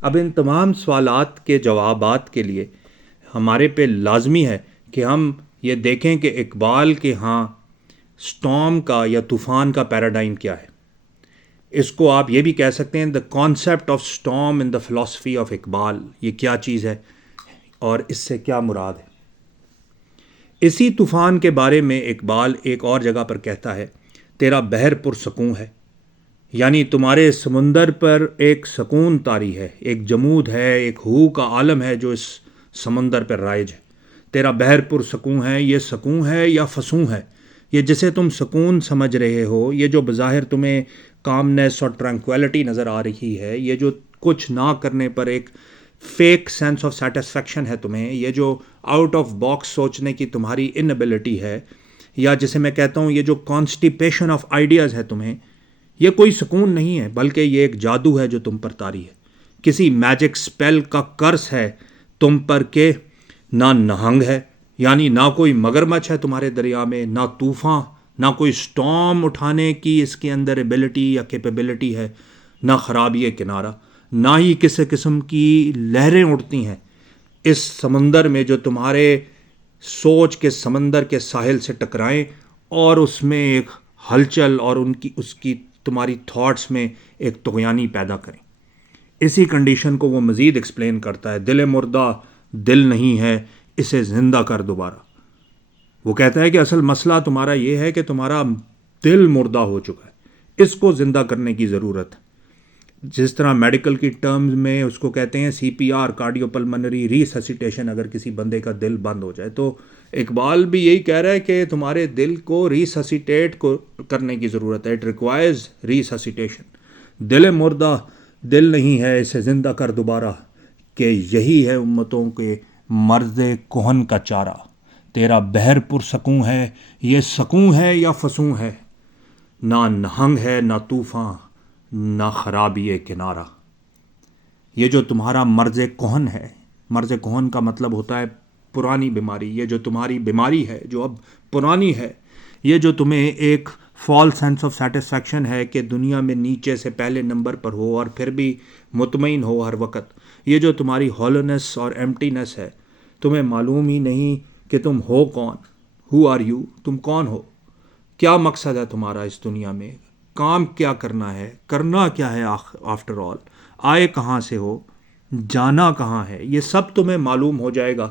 اب ان تمام سوالات کے جوابات کے لیے ہمارے پہ لازمی ہے کہ ہم یہ دیکھیں کہ اقبال کے ہاں اسٹارم کا یا طوفان کا پیراڈائم کیا ہے. اس کو آپ یہ بھی کہہ سکتے ہیں the concept of storm in the philosophy of Iqbal. یہ کیا چیز ہے اور اس سے کیا مراد ہے؟ اسی طوفان کے بارے میں اقبال ایک اور جگہ پر کہتا ہے تیرا بحر پرسکون ہے، یعنی تمہارے سمندر پر ایک سکون طاری ہے، ایک جمود ہے، ایک ہو کا عالم ہے جو اس سمندر پر رائج ہے. تیرا بحر پرسکون ہے، یہ سکون ہے یا فسوں ہے؟ یہ جسے تم سکون سمجھ رہے ہو، یہ جو بظاہر تمہیں کامنس اور ٹرانکویلٹی نظر آ رہی ہے، یہ جو کچھ نہ کرنے پر ایک فیک سینس آف سیٹسفیکشن ہے تمہیں، یہ جو آؤٹ آف باکس سوچنے کی تمہاری انیبلٹی ہے، یا جسے میں کہتا ہوں یہ جو کانسٹیپیشن آف آئیڈیاز ہے تمہیں، یہ کوئی سکون نہیں ہے بلکہ یہ ایک جادو ہے جو تم پر طاری ہے. کسی میجک سپیل کا کرس ہے تم پر کہ نہ نہنگ ہے، یعنی نہ کوئی مگرمچھ ہے تمہارے دریا میں، نہ طوفان، نہ کوئی سٹارم اٹھانے کی اس کے اندر ایبلٹی یا کیپیبلٹی ہے، نہ خرابی کنارہ، نہ ہی کسی قسم کی لہریں اڑتی ہیں اس سمندر میں جو تمہارے سوچ کے سمندر کے ساحل سے ٹکرائیں اور اس میں ایک ہلچل اور اس کی تمہاری تھاٹس میں ایک طغیانی پیدا کریں. اسی کنڈیشن کو وہ مزید ایکسپلین کرتا ہے، دل مردہ دل نہیں ہے، اسے زندہ کر دوبارہ. وہ کہتا ہے کہ اصل مسئلہ تمہارا یہ ہے کہ تمہارا دل مردہ ہو چکا ہے، اس کو زندہ کرنے کی ضرورت ہے. جس طرح میڈیکل کی ٹرمز میں اس کو کہتے ہیں سی پی آر، کارڈیو پلمنری ریسسیٹیشن، اگر کسی بندے کا دل بند ہو جائے. تو اقبال بھی یہی کہہ رہا ہے کہ تمہارے دل کو ریسسیٹیٹ کرنے کی ضرورت ہے. It requires resuscitation. دل مردہ دل نہیں ہے، اسے زندہ کر دوبارہ، کہ یہی ہے امتوں کے مرض کہن کا چارہ. تیرا بحر پرسکون ہے، یہ سکون ہے یا فسوں ہے، نہ نہنگ ہے، نہ طوفان، نہ خرابی کنارہ. یہ جو تمہارا مرض کہن ہے، مرض کہن کا مطلب ہوتا ہے پرانی بیماری. یہ جو تمہاری بیماری ہے جو اب پرانی ہے، یہ جو تمہیں ایک فالس سینس آف سیٹسفیکشن ہے کہ دنیا میں نیچے سے پہلے نمبر پر ہو اور پھر بھی مطمئن ہو ہر وقت، یہ جو تمہاری ہالونس اور ایمٹینس ہے، تمہیں معلوم ہی نہیں کہ تم ہو کون. Who are you? تم کون ہو؟ کیا مقصد ہے تمہارا اس دنیا میں؟ کام کیا کرنا ہے؟ کرنا کیا ہے آفٹر آل؟ آئے کہاں سے ہو؟ جانا کہاں ہے؟ یہ سب تمہیں معلوم ہو جائے گا.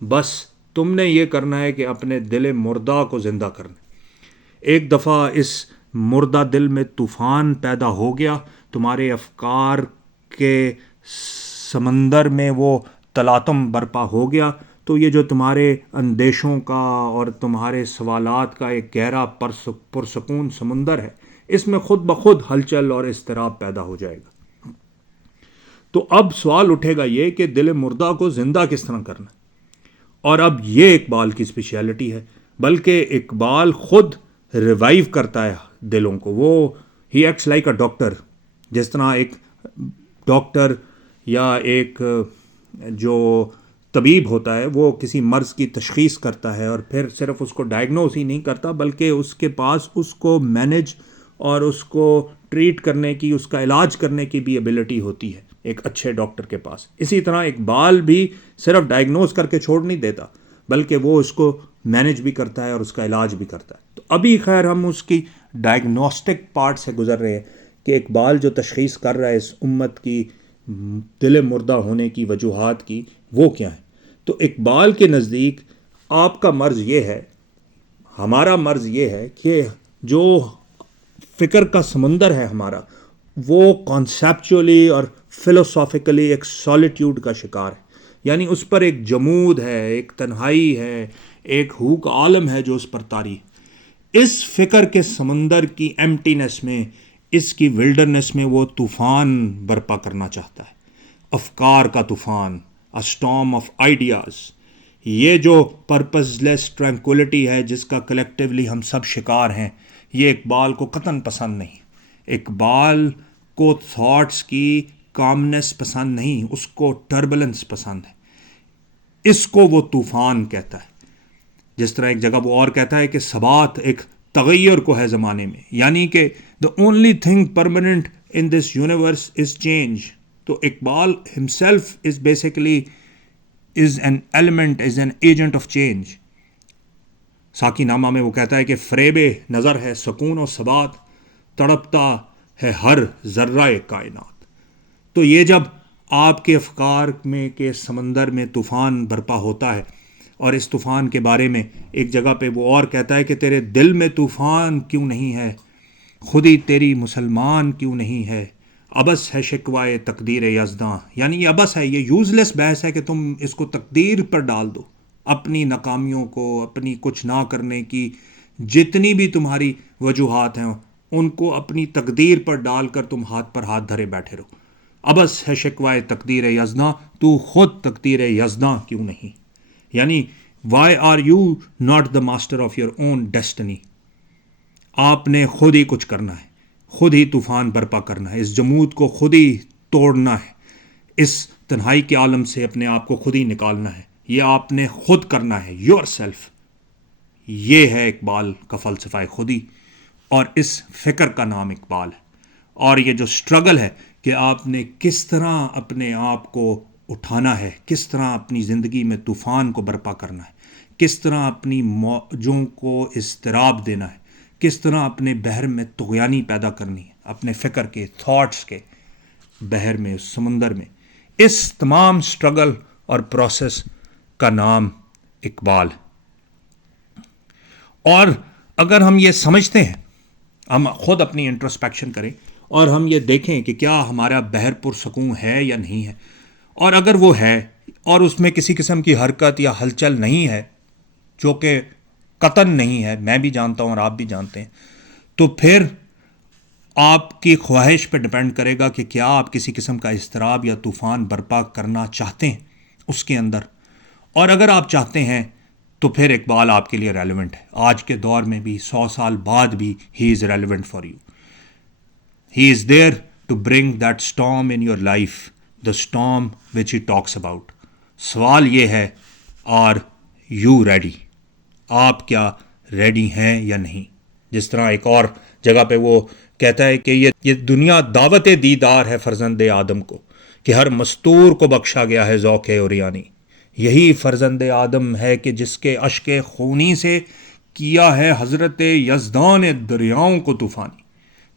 بس تم نے یہ کرنا ہے کہ اپنے دل مردہ کو زندہ کرنا. ایک دفعہ اس مردہ دل میں طوفان پیدا ہو گیا، تمہارے افکار کے سمندر میں وہ تلاطم برپا ہو گیا، تو یہ جو تمہارے اندیشوں کا اور تمہارے سوالات کا ایک گہرا پرسکون سمندر ہے، اس میں خود بخود ہلچل اور اضطراب پیدا ہو جائے گا. تو اب سوال اٹھے گا یہ کہ دل مردہ کو زندہ کس طرح کرنا. اور اب یہ اقبال کی اسپیشیلٹی ہے، بلکہ اقبال خود ریوائیو کرتا ہے دلوں کو. وہ ہی ایکٹس لائک اے ڈاکٹر. جس طرح ایک ڈاکٹر یا ایک جو طبیب ہوتا ہے وہ کسی مرض کی تشخیص کرتا ہے اور پھر صرف اس کو ڈائگنوز ہی نہیں کرتا بلکہ اس کے پاس اس کو مینج اور اس کو ٹریٹ کرنے کی، اس کا علاج کرنے کی بھی ایبلٹی ہوتی ہے ایک اچھے ڈاکٹر کے پاس. اسی طرح اقبال بھی صرف ڈائگنوز کر کے چھوڑ نہیں دیتا بلکہ وہ اس کو مینج بھی کرتا ہے اور اس کا علاج بھی کرتا ہے. تو ابھی خیر ہم اس کی ڈائگنوسٹک پارٹ سے گزر رہے ہیں کہ اقبال جو تشخیص کر رہا ہے اس امت کی دل مردہ ہونے کی وجوہات کی، وہ کیا ہیں. تو اقبال کے نزدیک آپ کا مرض یہ ہے، ہمارا مرض یہ ہے کہ جو فکر کا سمندر ہے ہمارا، وہ کانسیپچولی اور فلوسافیکلی ایک سالیٹیوڈ کا شکار ہے. یعنی اس پر ایک جمود ہے، ایک تنہائی ہے، ایک ہو کا عالم ہے جو اس پر طاری. اس فکر کے سمندر کی ایمٹینس میں، اس کی ولڈرنس میں وہ طوفان برپا کرنا چاہتا ہے، افکار کا طوفان، a storm of ideas. یہ جو پرپز لیس ٹرانکولیٹی ہے جس کا کلیکٹیولی ہم سب شکار ہیں، یہ اقبال کو قطعاً پسند نہیں. اقبال کو تھاٹس کی کامنس پسند نہیں، اس کو ٹربلنس پسند ہے. اس کو وہ طوفان کہتا ہے. جس طرح ایک جگہ وہ اور کہتا ہے کہ ثبات ایک تغیر کو ہے زمانے میں، یعنی کہ the only thing permanent in this universe is change. تو Iqbal himself is basically is an element, is an agent of change. Saqi Nama میں وہ کہتا ہے کہ فریب نظر ہے سکون و ثبات، تڑپتا ہے ہر ذرہ کائنات. تو یہ جب آپ کے افکار میں کے سمندر میں طوفان برپا ہوتا ہے، اور اس طوفان کے بارے میں ایک جگہ پہ وہ اور کہتا ہے کہ تیرے دل میں طوفان کیوں نہیں ہے، خودی تیری مسلمان کیوں نہیں ہے، ابس ہے شکوائے تقدیر یزداں. یعنی یہ ابس ہے، یہ یوزلیس بحث ہے کہ تم اس کو تقدیر پر ڈال دو، اپنی ناکامیوں کو، اپنی کچھ نہ کرنے کی جتنی بھی تمہاری وجوہات ہیں ان کو اپنی تقدیر پر ڈال کر تم ہاتھ پر ہاتھ دھرے بیٹھے رہو. ابس ہے شکوائے تقدیر یزداں، تو خود تقدیر یزداں کیوں نہیں. یعنی why are you not the master of your own destiny. آپ نے خود ہی کچھ کرنا ہے، خود ہی طوفان برپا کرنا ہے، اس جمود کو خود ہی توڑنا ہے، اس تنہائی کے عالم سے اپنے آپ کو خود ہی نکالنا ہے. یہ آپ نے خود کرنا ہے، یور سیلف. یہ ہے اقبال کا فلسفہ خودی، اور اس فکر کا نام اقبال ہے. اور یہ جو سٹرگل ہے کہ آپ نے کس طرح اپنے آپ کو اٹھانا ہے، کس طرح اپنی زندگی میں طوفان کو برپا کرنا ہے، کس طرح اپنی موجوں کو اضطراب دینا ہے، کس طرح اپنے بحر میں طغیانی پیدا کرنی ہے، اپنے فکر کے، تھاٹس کے بحر میں، اس سمندر میں. اس تمام سٹرگل اور پروسیس کا نام اقبال. اور اگر ہم یہ سمجھتے ہیں، ہم خود اپنی انٹروسپیکشن کریں اور ہم یہ دیکھیں کہ کیا ہمارا بحر پرسکون ہے یا نہیں ہے، اور اگر وہ ہے اور اس میں کسی قسم کی حرکت یا ہلچل نہیں ہے، جو کہ قطعاً نہیں ہے، میں بھی جانتا ہوں اور آپ بھی جانتے ہیں، تو پھر آپ کی خواہش پہ ڈپینڈ کرے گا کہ کیا آپ کسی قسم کا اضطراب یا طوفان برپا کرنا چاہتے ہیں اس کے اندر. اور اگر آپ چاہتے ہیں تو پھر اقبال آپ کے لیے ریلیونٹ ہے. آج کے دور میں بھی، 100 سال بعد بھی he is relevant for you. He is there to bring that storm in your life, the storm which he talks about. سوال یہ ہے، آر یو ریڈی؟ آپ کیا ریڈی ہیں یا نہیں؟ جس طرح ایک اور جگہ پہ وہ کہتا ہے کہ یہ دنیا دعوت دیدار ہے فرزند آدم کو، کہ ہر مستور کو بخشا گیا ہے ذوق عریانی. یہی فرزند آدم ہے کہ جس کے اشک خونی سے کیا ہے حضرت یزدان دریاؤں کو طوفانی.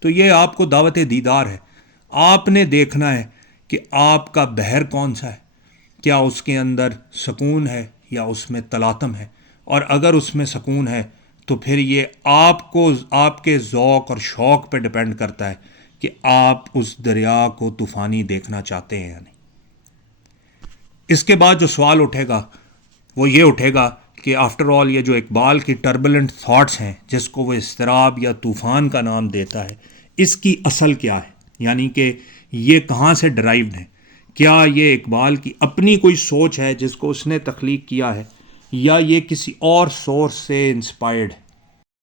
تو یہ آپ کو دعوت دیدار ہے. آپ نے دیکھنا ہے کہ آپ کا بحر کون سا ہے، کیا اس کے اندر سکون ہے یا اس میں تلاطم ہے. اور اگر اس میں سکون ہے تو پھر یہ آپ کو، آپ کے ذوق اور شوق پہ ڈپینڈ کرتا ہے کہ آپ اس دریا کو طوفانی دیکھنا چاہتے ہیں یا نہیں. اس کے بعد جو سوال اٹھے گا وہ یہ اٹھے گا کہ آفٹر آل یہ جو اقبال کی ٹربلنٹ تھاٹس ہیں، جس کو وہ اضطراب یا طوفان کا نام دیتا ہے، اس کی اصل کیا ہے؟ یعنی کہ یہ کہاں سے ڈرائیوڈ ہیں؟ کیا یہ اقبال کی اپنی کوئی سوچ ہے جس کو اس نے تخلیق کیا ہے، یا یہ کسی اور سورس سے انسپائرڈ ہے؟